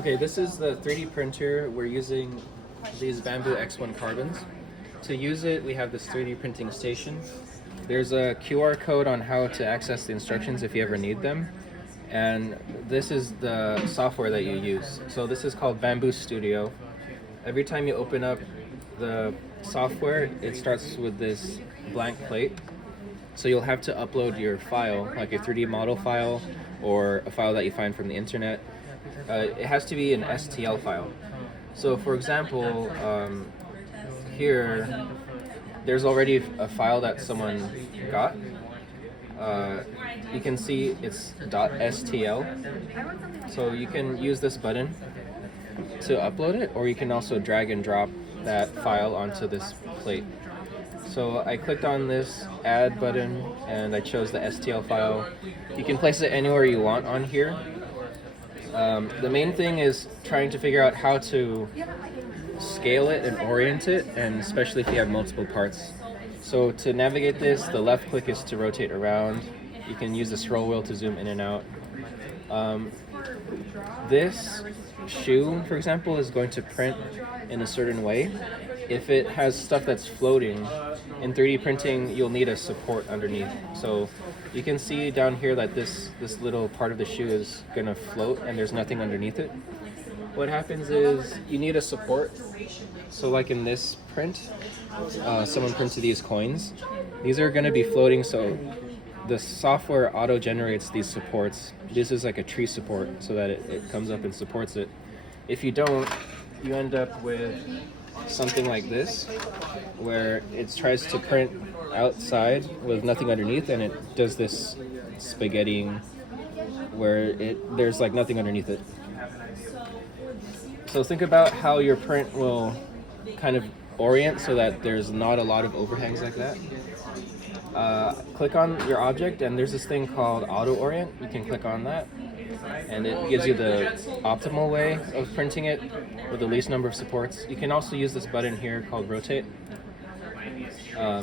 Okay, this is the 3D printer. We're using these Bambu X1 carbons. To use it, we have this 3D printing station. There's a QR code on how to access the instructions if you ever need them. And this is the software that you use. So this is called Bambu Studio. Every time you open up the software, it starts with this blank plate. So you'll have to upload your file, like your 3D model file or a file that you find from the internet. It has to be an STL file. So for example, here, there's already a file that someone got. You can see it's .stl. So you can use this button to upload it, or you can also drag and drop that file onto this plate. So I clicked on this add button and I chose the STL file. You can place it anywhere you want on here. The main thing is trying to figure out how to scale it and orient it, and especially if you have multiple parts. So to navigate this, the left click is to rotate around. You can use the scroll wheel to zoom in and out. This shoe, for example, is going to print in a certain way. If it has stuff that's floating, in 3D printing, you'll need a support underneath. So you can see down here that this little part of the shoe is gonna float and there's nothing underneath it. What happens is you need a support. So like in this print, someone printed these coins. These are gonna be floating, so the software auto-generates these supports. This is like a tree support so that it comes up and supports it. If you don't, you end up with something like this, where it tries to print outside with nothing underneath, and it does this spaghettiing where there's like nothing underneath it. So think about how your print will kind of orient so that there's not a lot of overhangs like that. Click on your object and there's this thing called auto orient. You can click on that and it gives you the optimal way of printing it with the least number of supports. You can also use this button here called rotate.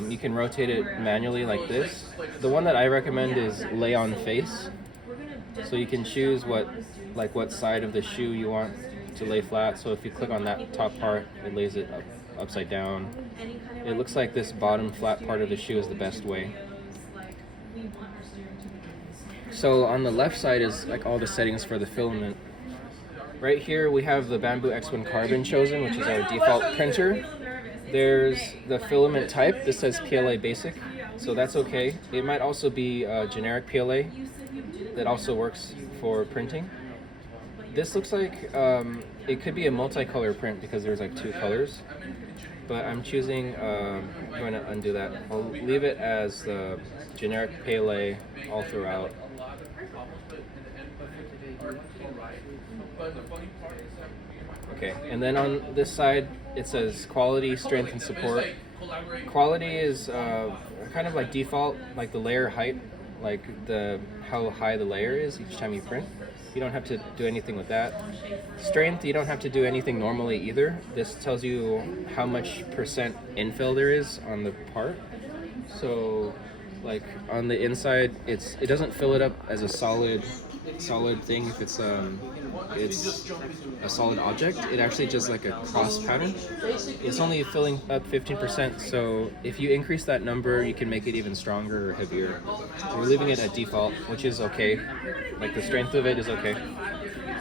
You can rotate it manually like this. The one that I recommend is lay on face. So you can choose what side of the shoe you want to lay flat. So if you click on that top part, it lays it upside down. It looks like this bottom flat part of the shoe is the best way. So on the left side is like all the settings for the filament. Right here we have the Bambu X1 Carbon chosen, which is our default printer. There's the filament type. This says PLA Basic, so that's okay. It might also be a generic PLA that also works for printing. This looks like it could be a multicolor print because there's like two colors, but I'm choosing, I'm going to undo that. I'll leave it as the generic PLA all throughout. Okay, and then on this side it says quality, strength, and support. Quality is kind of like default, like the layer height, like how high the layer is each time you print. You don't have to do anything with that. Strength, you don't have to do anything normally either. This tells you how much percent infill there is on the part. So like on the inside, it doesn't fill it up as a solid thing if it's a solid object. It actually just like a cross pattern. It's only filling up 15%, so if you increase that number, you can make it even stronger or heavier. So we're leaving it at default, which is okay. Like the strength of it is okay.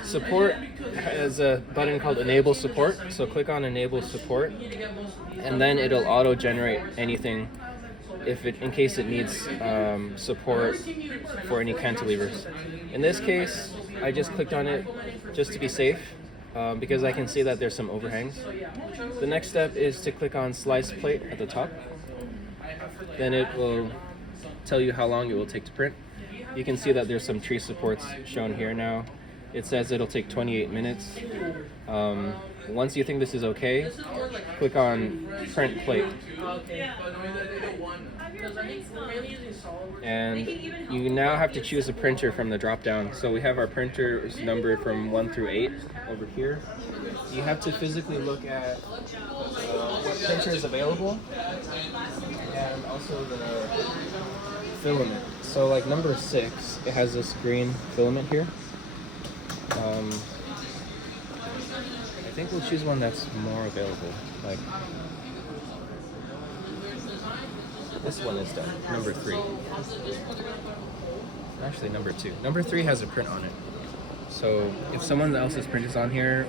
Support has a button called Enable Support, so click on Enable Support, and then it'll auto-generate anything in case it needs support for any cantilevers. In this case, I just clicked on it just to be safe because I can see that there's some overhangs. The next step is to click on Slice Plate at the top. Then it will tell you how long it will take to print. You can see that there's some tree supports shown here now. It says it'll take 28 minutes. Once you think this is okay, click on Print Plate. And you now have to choose a printer from the drop down. So we have our printers numbered from 1 through 8 over here. You have to physically look at what printer is available and also the filament. So like number 6, it has this green filament here. think we'll choose one that's more available. Like this one is done. Number 3. Actually, number 2. Number 3 has a print on it. So if someone else's print is on here,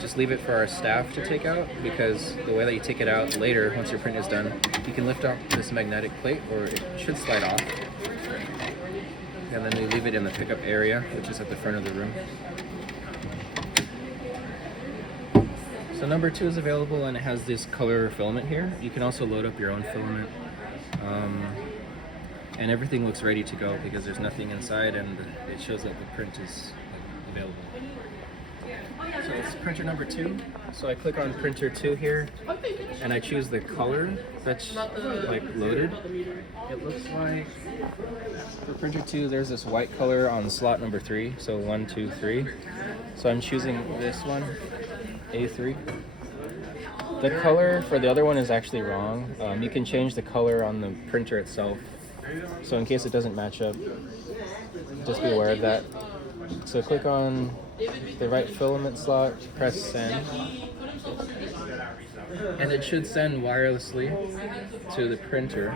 just leave it for our staff to take out, because the way that you take it out later, once your print is done, you can lift off this magnetic plate, or it should slide off. And then we leave it in the pickup area, which is at the front of the room. So number 2 is available, and it has this color filament here. You can also load up your own filament. And everything looks ready to go because there's nothing inside, and it shows that the print is available. So it's printer number 2. So I click on printer 2 here, and I choose the color that's like loaded. It looks like for printer 2, there's this white color on slot number 3. So 1, 2, 3. So I'm choosing this one, A3. The color for the other one is actually wrong. You can change the color on the printer itself. So in case it doesn't match up, just be aware of that. So click on the right filament slot, press send, and it should send wirelessly to the printer.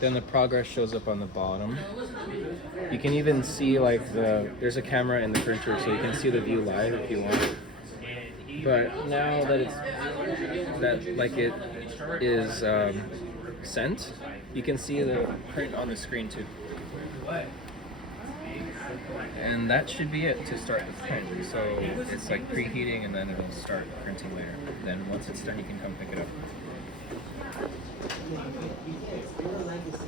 Then the progress shows up on the bottom. You can even see like there's a camera in the printer, so you can see the view live if you want. But now that it is sent, you can see the print on the screen too. And that should be it to start the print. So it's like preheating, and then it'll start printing later. Then once it's done, you can come pick it up.